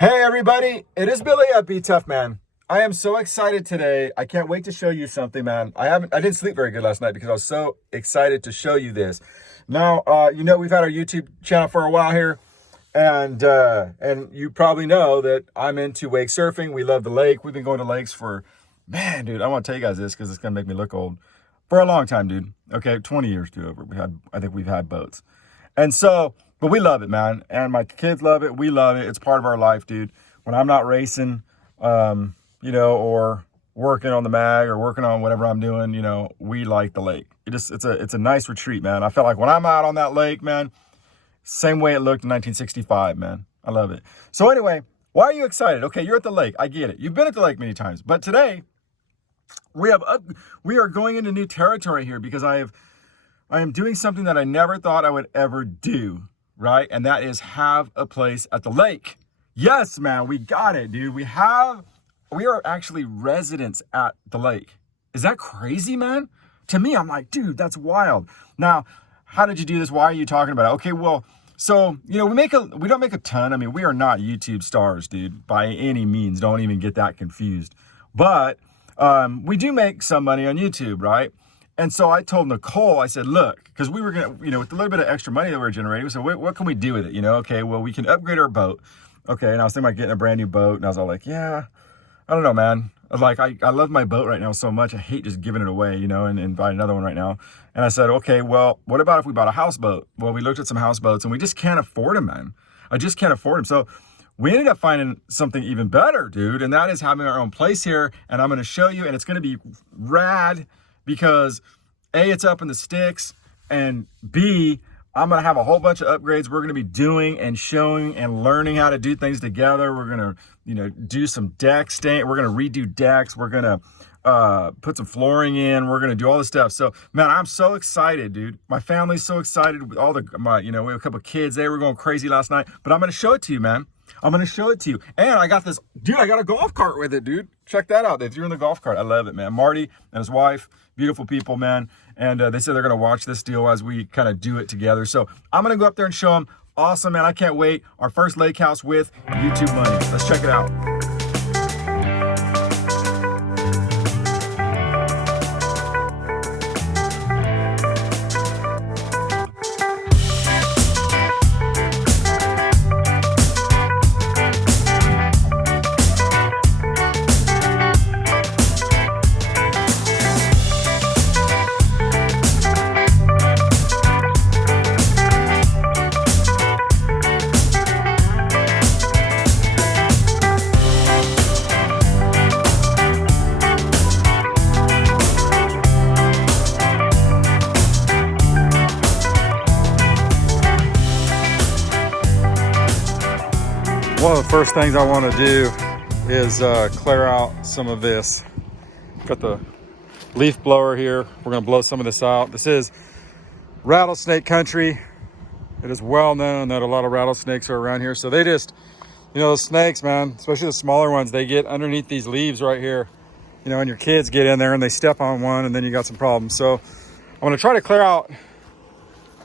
Hey everybody, it is Billy at BTUFF, man. I am so excited today. I can't wait to show you something, man. I didn't sleep very good last night because I was so excited to show you this. Now, we've had our YouTube channel for a while here, and you probably know that I'm into wake surfing. We love the lake. We've been going to lakes for, man, dude, I want to tell you guys this because it's gonna make me look old. For a long time, dude. Okay, 20 years, dude. I think we've had boats. And so, but we love it, man. And my kids love it. We love it. It's part of our life, dude. When I'm not racing, or working on the mag or working on whatever I'm doing, we like the lake. It's a nice retreat, man. I felt like when I'm out on that lake, man, same way it looked in 1965, man. I love it. So anyway, why are you excited? Okay, you're at the lake. I get it. You've been at the lake many times, but today we are going into new territory here because I am doing something that I never thought I would ever do, right? And that is have a place at the lake. Yes, man, we got it, dude. We are actually residents at the lake. Is that crazy, man? To me, I'm like, dude, that's wild. Now, how did you do this? Why are you talking about it? Okay, well, so, we don't make a ton. I mean, we are not YouTube stars, dude, by any means. Don't even get that confused. But we do make some money on YouTube, right? And so I told Nicole, I said, look, because we were going to, with a little bit of extra money that we were generating, we said, what can we do with it? Okay, well, we can upgrade our boat. Okay, and I was thinking about getting a brand new boat. And I was all like, yeah, I don't know, man. Like, I love my boat right now so much. I hate just giving it away, and buy another one right now. And I said, okay, well, what about if we bought a houseboat? Well, we looked at some houseboats and we just can't afford them, man. I just can't afford them. So we ended up finding something even better, dude. And that is having our own place here. And I'm going to show you, and it's going to be rad because A, it's up in the sticks, and B, I'm going to have a whole bunch of upgrades we're going to be doing and showing and learning how to do things together. We're going to, do some deck stain. We're going to redo decks. We're going to put some flooring in. We're going to do all this stuff. So, man, I'm so excited, dude. My family's so excited with all we have a couple of kids. They were going crazy last night, but I'm going to show it to you, man. I'm going to show it to you. And I got this, dude, I got a golf cart with it, dude. Check that out. They threw in the golf cart. I love it, man. Marty and his wife, beautiful people, man. And they said they're going to watch this deal as we kind of do it together. So I'm going to go up there and show them. Awesome, man. I can't wait. Our first lake house with YouTube money. Let's check it out. One of the first things I want to do is clear out some of this. Got the leaf blower here. We're going to blow some of this out. This is rattlesnake country. It is well known that a lot of rattlesnakes are around here. So they just, those snakes, man, especially the smaller ones, they get underneath these leaves right here. And your kids get in there and they step on one and then you got some problems. So I'm going to try to clear out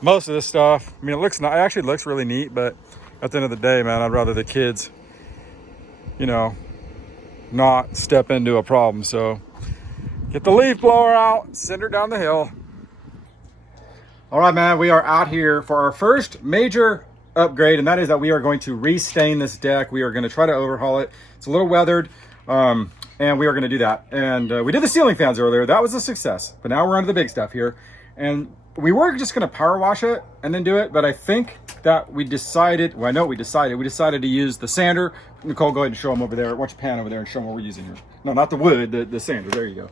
most of this stuff. I mean, it actually looks really neat, but at the end of the day, man, I'd rather the kids, not step into a problem. So get the leaf blower out, send her down the hill. All right, man, we are out here for our first major upgrade, and that is that we are going to restain this deck. We are going to try to overhaul it. It's a little weathered, and we are going to do that. And we did the ceiling fans earlier. That was a success, but now we're on to the big stuff here. And we were just going to power wash it and then do it, but I think that we decided, well, I know what we decided to use the sander. Nicole, go ahead and show them over there. Watch your pan over there and show them what we're using here. No, not the wood, the sander. There you go.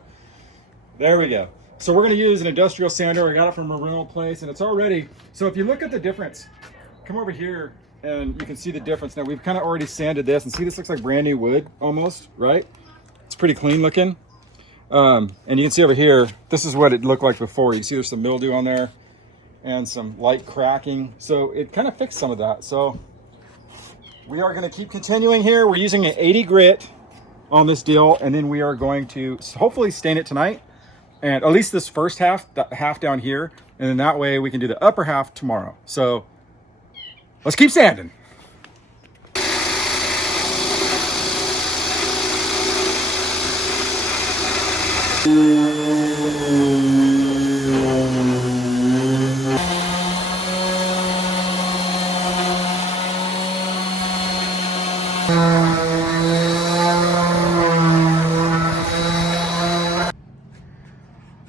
There we go. So we're going to use an industrial sander. I got it from a rental place, and it's already, so if you look at the difference, come over here and you can see the difference. Now, we've kind of already sanded this, and see, this looks like brand new wood almost, right? It's pretty clean looking. And you can see over here, this is what it looked like before. You can see there's some mildew on there and some light cracking. So it kind of fixed some of that. So we are going to keep continuing here. We're using an 80 grit on this deal, and then we are going to hopefully stain it tonight, and at least this first half, the half down here, and then that way we can do the upper half tomorrow. So let's keep sanding.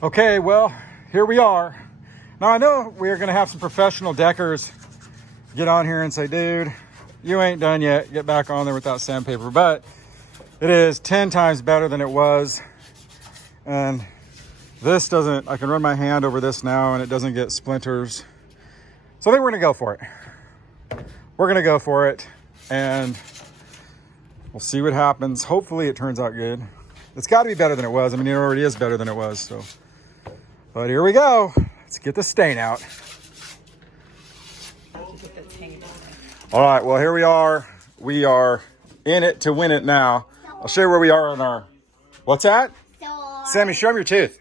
Okay, well, here we are. Now I know we're gonna have some professional deckers get on here and say, dude, you ain't done yet. Get back on there without sandpaper. But it is 10 times better than it was. And this doesn't, I can run my hand over this now and it doesn't get splinters. So I think we're gonna go for it. We're gonna go for it and we'll see what happens. Hopefully it turns out good. It's gotta be better than it was. I mean, it already is better than it was, so. But here we go. Let's get the stain out. All right, well, here we are. We are in it to win it now. I'll show you where we are on our, what's that? Sammy, show him your tooth.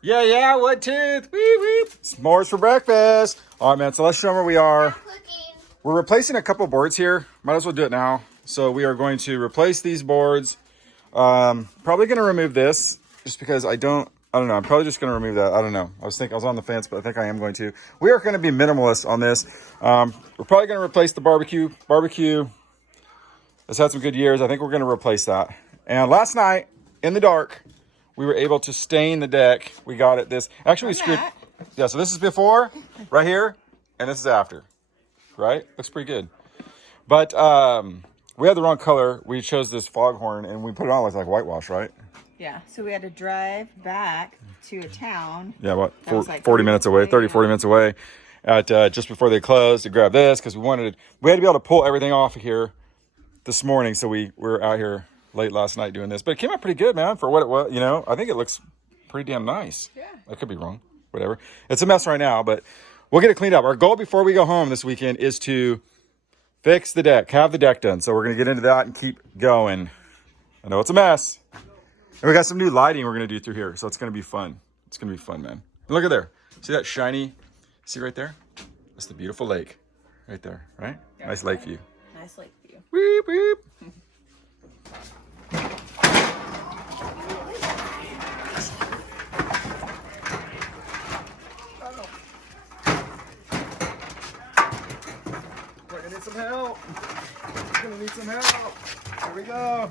Yeah, what tooth? Wee, wee. S'mores for breakfast. All right, man, so let's show them where we are. We're replacing a couple boards here. Might as well do it now. So we are going to replace these boards. Probably going to remove this just because I don't know. I'm probably just going to remove that. I don't know. I was on the fence, but I think I am going to. We are going to be minimalist on this. We're probably going to replace the barbecue. Barbecue has had some good years. I think we're going to replace that. And last night in the dark, we were able to stain the deck. We got it this. Actually, we screwed. Yeah, so this is before right here, and this is after. Right? Looks pretty good. But we had the wrong color. We chose this foghorn, and we put it on like whitewash, right? Yeah, so we had to drive back to a town. Yeah, what, 40 minutes away, 30, 40 minutes away at just before they closed to grab this because we had to be able to pull everything off of here this morning. So we were out here late last night doing this, but it came out pretty good, man, for what it was. You know, I think it looks pretty damn nice. Yeah. I could be wrong, whatever. It's a mess right now, but we'll get it cleaned up. Our goal before we go home this weekend is to fix the deck, have the deck done. So we're going to get into that and keep going. I know it's a mess. And we got some new lighting we're going to do through here. So it's going to be fun. It's going to be fun, man. And look at there. See that shiny, see right there? That's the beautiful lake right there, right? Yeah, nice lake view. Nice lake view. Weep, weep. We're going to need some help. We're going to need some help. Here we go.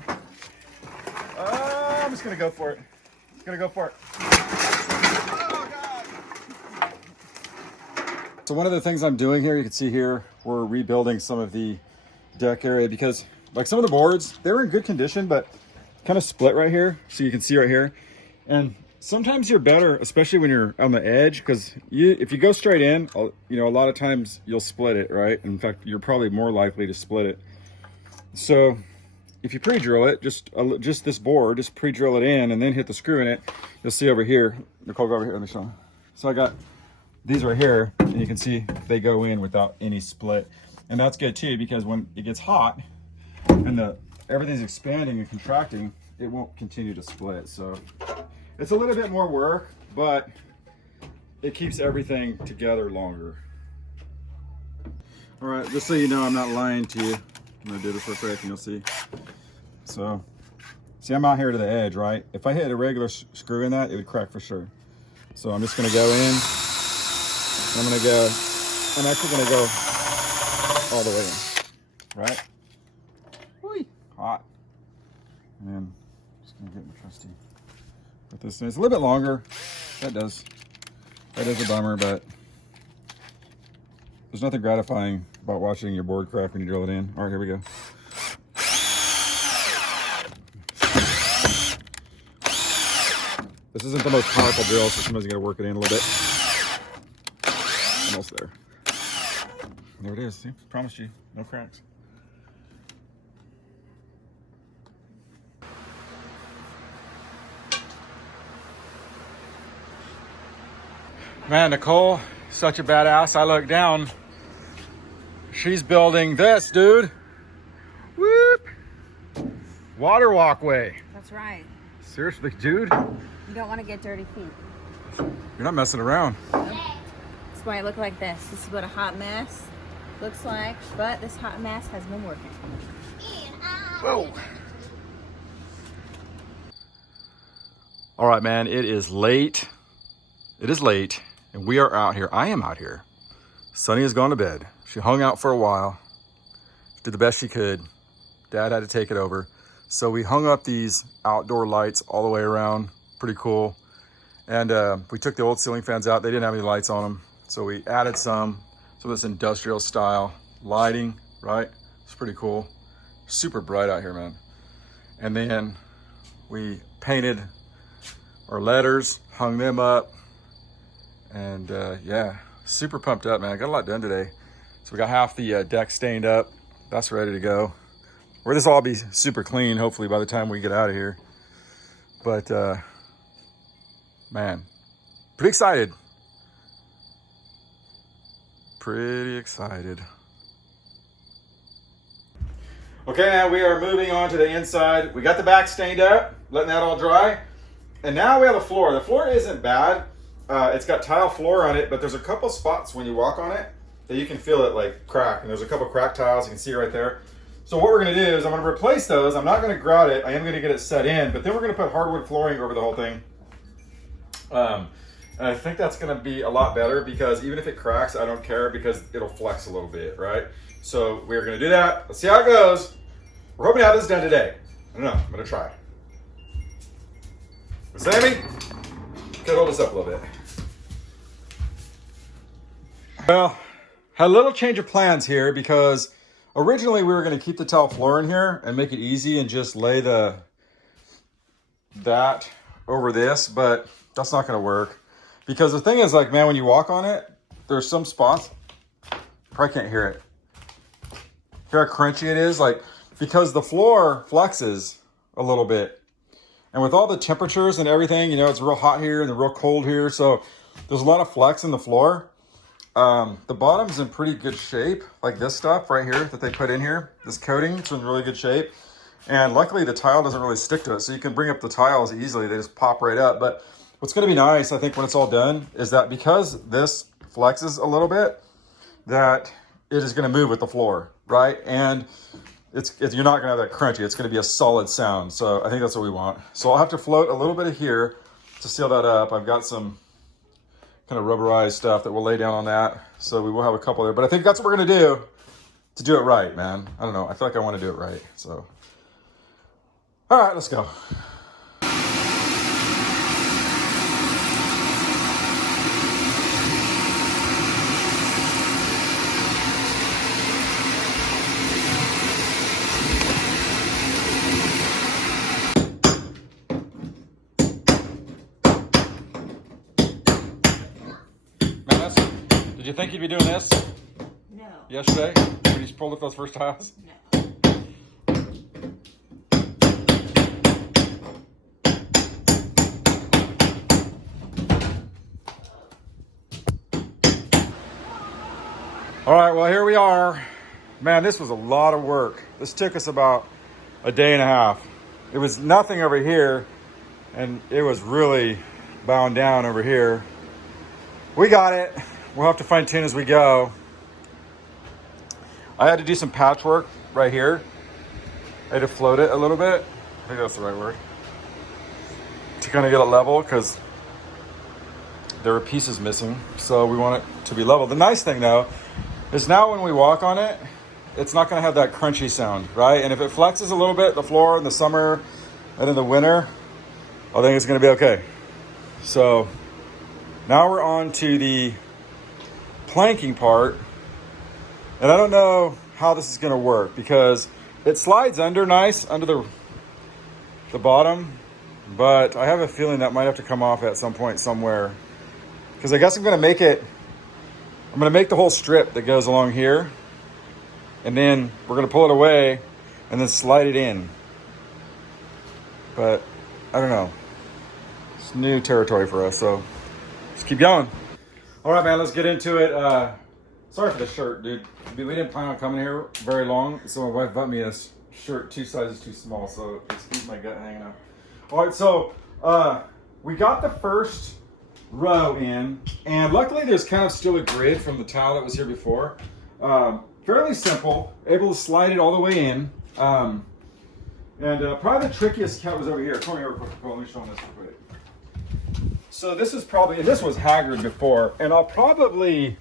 I'm just gonna go for it. Just gonna go for it. Oh, God. So one of the things I'm doing here, you can see here, we're rebuilding some of the deck area because like some of the boards, they were in good condition, but kind of split right here. So you can see right here. And sometimes you're better, especially when you're on the edge, because if you go straight in, you know, a lot of times you'll split it, right? In fact, you're probably more likely to split it. So if you pre-drill it, just this board, just pre-drill it in and then hit the screw in it, you'll see over here, Nicole, go over here, let me show them. So I got these right here, and you can see they go in without any split. And that's good too, because when it gets hot and everything's expanding and contracting, it won't continue to split. So it's a little bit more work, but it keeps everything together longer. All right, just so you know, I'm not lying to you. I'm gonna do this real quick and you'll see. So, see, I'm out here to the edge, right? If I hit a regular screw in that, it would crack for sure. So I'm just gonna go in. I'm actually gonna go all the way in, right? Whee, hot. And then just gonna get my trusty. Put this in. It's a little bit longer. That is a bummer, but there's nothing gratifying about watching your board crack when you drill it in. All right, here we go. This isn't the most powerful drill, so somebody's got to work it in a little bit. Almost there. There it is. See? Promised you. No cracks. Man, Nicole, such a badass. I look down. She's building this, dude. Whoop. Water walkway. That's right. Seriously, dude. You don't want to get dirty feet. You're not messing around. That's why it look like this. This is what a hot mess looks like, but this hot mess has been working. Whoa. All right, man, it is late. It is late, and we are out here. I am out here. Sunny has gone to bed. She hung out for a while, did the best she could. Dad had to take it over. So we hung up these outdoor lights all the way around. Pretty cool. And we took the old ceiling fans out. They didn't have any lights on them. So we added some of this industrial style lighting, right? It's pretty cool. Super bright out here, man. And then we painted our letters, hung them up. And yeah, super pumped up, man. Got a lot done today. So we got half the deck stained up. That's ready to go. Or this will all be super clean, hopefully, by the time we get out of here. But, man, pretty excited. Pretty excited. Okay, now we are moving on to the inside. We got the back stained up, letting that all dry. And now we have a floor. The floor isn't bad. It's got tile floor on it, but there's a couple spots when you walk on it that you can feel it like crack. And there's a couple cracked tiles you can see right there. So what we're gonna do is I'm gonna replace those. I'm not gonna grout it. I am gonna get it set in, but then we're gonna put hardwood flooring over the whole thing. And I think that's gonna be a lot better because even if it cracks, I don't care because it'll flex a little bit, right? So we're gonna do that. Let's see how it goes. We're hoping to have this done today. I don't know, I'm gonna try. Sammy, can hold us up a little bit. Well, had a little change of plans here because originally we were going to keep the tile floor in here and make it easy and just lay that over this, but that's not going to work because the thing is, like, man, when you walk on it, there's some spots, probably can't hear it. Hear how crunchy it is? Like, because the floor flexes a little bit. And with all the temperatures and everything, you know, it's real hot here and real cold here. So there's a lot of flex in the floor. The bottom's in pretty good shape. Like this stuff right here that they put in here, this coating, it's in really good shape. And luckily the tile doesn't really stick to it. So you can bring up the tiles easily. They just pop right up. But what's going to be nice, I think, when it's all done is that because this flexes a little bit, that it is going to move with the floor, right? And you're not going to have that crunchy. It's going to be a solid sound. So I think that's what we want. So I'll have to float a little bit of here to seal that up. I've got some kind of rubberized stuff that we'll lay down on that. So we will have a couple there. But I think that's what we're going to do it right, man. I don't know. I feel like I want to do it right. So, all right, let's go. Did you think you'd be doing this? No. Yesterday when you pulled up those first tiles? No. All right, well, here we are. Man, this was a lot of work. This took us about a day and a half. It was nothing over here, and it was really bound down over here. We got it. We'll have to fine tune as we go. I had to do some patchwork right here. I had to float it a little bit. I think that's the right word. To kind of get it level because there were pieces missing. So we want it to be level. The nice thing though, is now when we walk on it, it's not gonna have that crunchy sound, right? And if it flexes a little bit, the floor in the summer and in the winter, I think it's gonna be okay. So now we're on to the planking part, and I don't know how this is going to work because it slides under nice under the bottom, but I have a feeling that might have to come off at some point somewhere because I guess I'm going to make the whole strip that goes along here, and then we're going to pull it away and then slide it in. But I don't know, it's new territory for us, so just keep going. All right, man, let's get into it. Sorry for the shirt, dude. We didn't plan on coming here very long, so my wife bought me a shirt 2 sizes too small, so it's keeping my gut hanging out. All right, so we got the first row in, and luckily there's kind of still a grid from the tile that was here before. Fairly simple, able to slide it all the way in. And probably the trickiest cut was over here. Come here real quick. Let me show them this real quick. So this is probably, and this was haggard before, and I'll probably,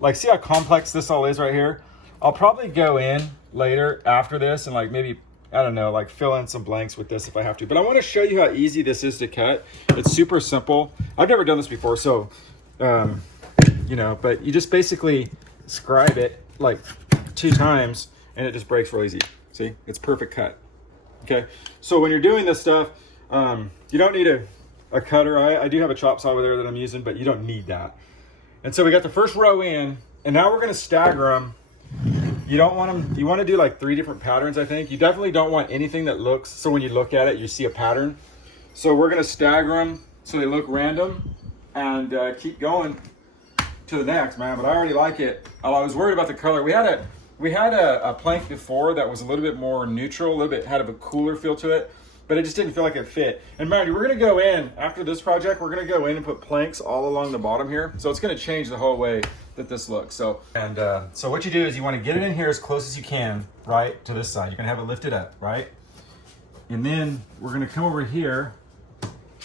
like, see how complex this all is right here? I'll probably go in later after this and like maybe I don't know, like fill in some blanks with this if I have to. But I want to show you how easy this is to cut. It's super simple. I've never done this before, so, you know, but you just basically scribe it like 2 times and it just breaks real easy. See, it's perfect cut. Okay, so when you're doing this stuff, you don't need a cutter. I do have a chop saw over there that I'm using, but you don't need that. And so we got the first row in, and now we're gonna stagger them. You don't want them, you wanna do like 3 different patterns, I think. You definitely don't want anything that looks, so when you look at it, you see a pattern. So we're gonna stagger them so they look random and keep going to the next, man. But I already like it. I was worried about the color. We had a plank before that was a little bit more neutral, a little bit had a cooler feel to it, but it just didn't feel like it fit. And mind you, we're gonna go in, after this project, we're gonna go in and put planks all along the bottom here. So it's gonna change the whole way that this looks. So what you do is you wanna get it in here as close as you can, right, to this side. You're gonna have it lifted up, right? And then we're gonna come over here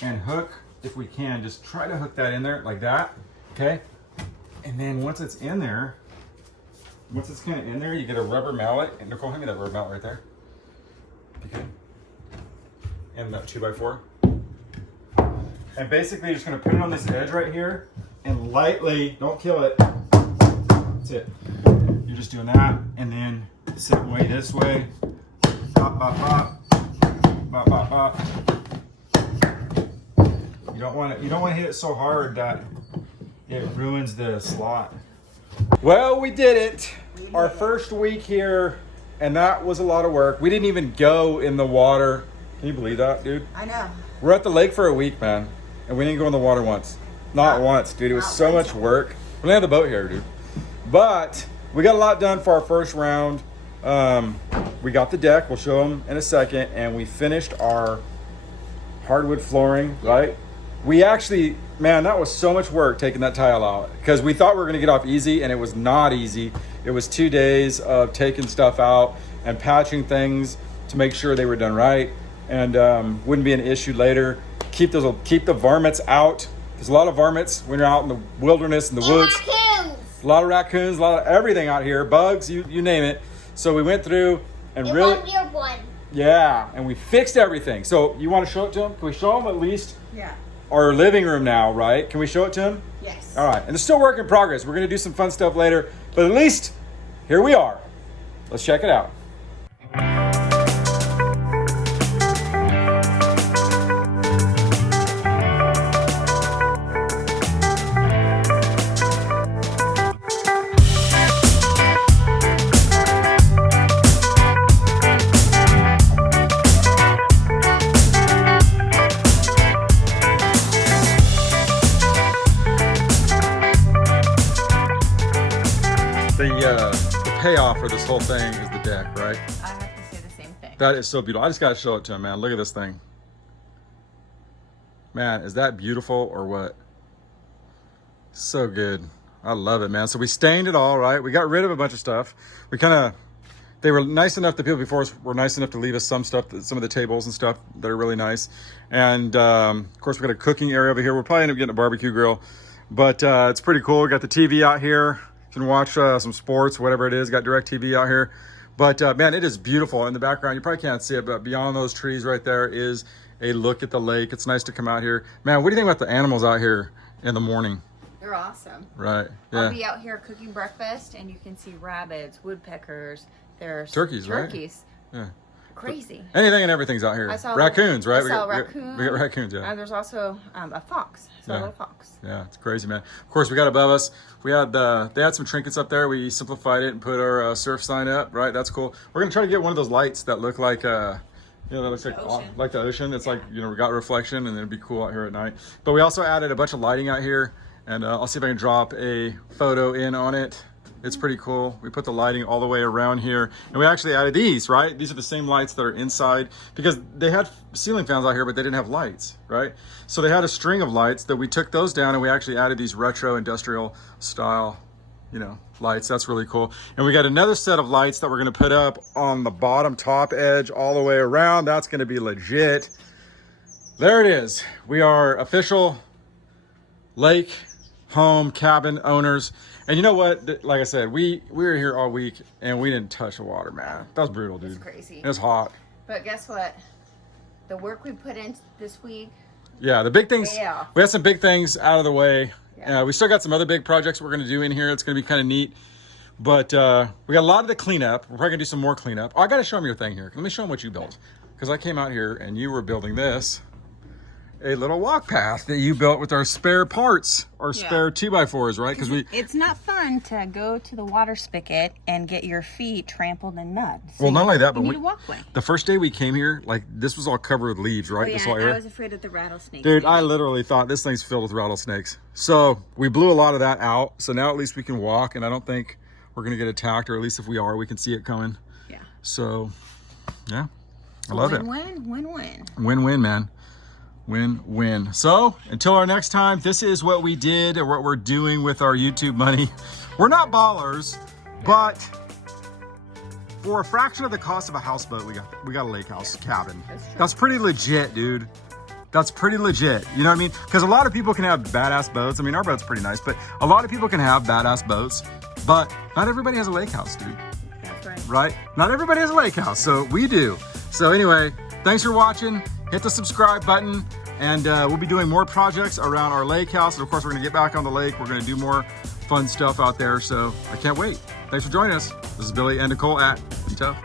and hook, if we can, just try to hook that in there like that, okay? And then once it's in there, once it's kind of in there, you get a rubber mallet. And Nicole, hand me that rubber mallet right there. Okay. And that 2x4. And basically, you're just going to put it on this edge right here and lightly, don't kill it. That's it. You're just doing that, and then sit way this way. Bop, bop, bop. Bop, bop, bop. You don't want to hit it so hard that it ruins the slot. Well, we did it. Our first week here, and that was a lot of work. We didn't even go in the water. Can you believe that, dude? I know. We're at the lake for a week, man, and we didn't go in the water once. Not once, dude. It was so much work. We have the boat here, dude. But we got a lot done for our first round. We got the deck. We'll show them in a second, and we finished our hardwood flooring, right? We actually, man, that was so much work taking that tile out because we thought we were going to get off easy, and it was not easy. It was 2 days of taking stuff out and patching things to make sure they were done right and wouldn't be an issue later. Keep the varmints out. There's a lot of varmints when you're out in the wilderness, in the woods. Raccoons. A lot of raccoons, a lot of everything out here, bugs, you name it. So we went through and really, One. yeah, and we fixed everything. So you want to show it to them? Can we show them at least? Yeah. Our living room now, right? Can we show it to him? Yes. All right, and it's still work in progress. We're gonna do some fun stuff later, but at least here we are. Let's check it out. The payoff for this whole thing is the deck, right? I have to say the same thing. That is so beautiful. I just gotta show it to him, man. Look at this thing. Man, is that beautiful or what? So good. I love it, man. So we stained it all, right? We got rid of a bunch of stuff. They were nice enough, the people before us were nice enough to leave us some stuff, some of the tables and stuff that are really nice. And of course, we got a cooking area over here. We'll probably end up getting a barbecue grill, but it's pretty cool. We got the TV out here. You can watch some sports, whatever it is. Got direct TV out here. But man, it is beautiful. In the background, you probably can't see it, but beyond those trees right there is a look at the lake. It's nice to come out here. Man, what do you think about the animals out here in the morning? They're awesome. Right, yeah. I'll be out here cooking breakfast, and you can see rabbits, woodpeckers. There's Turkeys, right? Turkeys. Yeah. Crazy. Anything and everything's out here. I saw Raccoons, right? I saw We got raccoons, yeah. And there's also a fox. A little fox. Yeah, it's crazy, man. Of course, we got above us. We had they had some trinkets up there. We simplified it and put our surf sign up. Right, that's cool. We're gonna try to get one of those lights that look like that looks like the ocean. It's like we got reflection, and then it'd be cool out here at night. But we also added a bunch of lighting out here, and I'll see if I can drop a photo in on it. It's pretty cool. We put the lighting all the way around here, and we actually added these, right? These are the same lights that are inside because they had ceiling fans out here, but they didn't have lights, right? So they had a string of lights that we took those down, and we actually added these retro industrial style, lights. That's really cool. And we got another set of lights that we're gonna put up on the bottom top edge all the way around. That's gonna be legit. There it is. We are official lake home cabin owners. And you know what? Like I said, we were here all week and we didn't touch the water, man. That was brutal, dude. It's crazy. It was hot. But guess what? The work we put in this week. Yeah, the big things. Yeah. We had some big things out of the way. Yeah. We still got some other big projects we're going to do in here. It's going to be kind of neat. But we got a lot of the cleanup. We're probably going to do some more cleanup. Oh, I got to show them your thing here. Let me show them what you built. Because I came out here and you were building this. A little walk path that you built with our spare parts, our spare 2x4s, right? Because it's not fun to go to the water spigot and get your feet trampled in mud. So well, not only that, but you need a walkway. The first day we came here, like this was all covered with leaves, right? Oh, This yeah, whole area. I was afraid of the rattlesnakes. Dude, I literally thought this thing's filled with rattlesnakes. So we blew a lot of that out. So now at least we can walk, and I don't think we're gonna get attacked, or at least if we are, we can see it coming. Yeah. So, yeah, I love it. Win-win. Win-win, man. Win-win. So until our next time, this is what we did or what we're doing with our YouTube money. We're not ballers, but for a fraction of the cost of a houseboat, we got a lake house cabin. That's pretty legit, dude. That's pretty legit. You know what I mean? Because a lot of people can have badass boats. I mean, our boat's pretty nice, but a lot of people can have badass boats, but not everybody has a lake house, dude. That's right. Right? Not everybody has a lake house, so we do. So anyway, thanks for watching. Hit the subscribe button, and we'll be doing more projects around our lake house. And of course, we're gonna get back on the lake. We're gonna do more fun stuff out there. So I can't wait. Thanks for joining us. This is Billy and Nicole at BTUFF.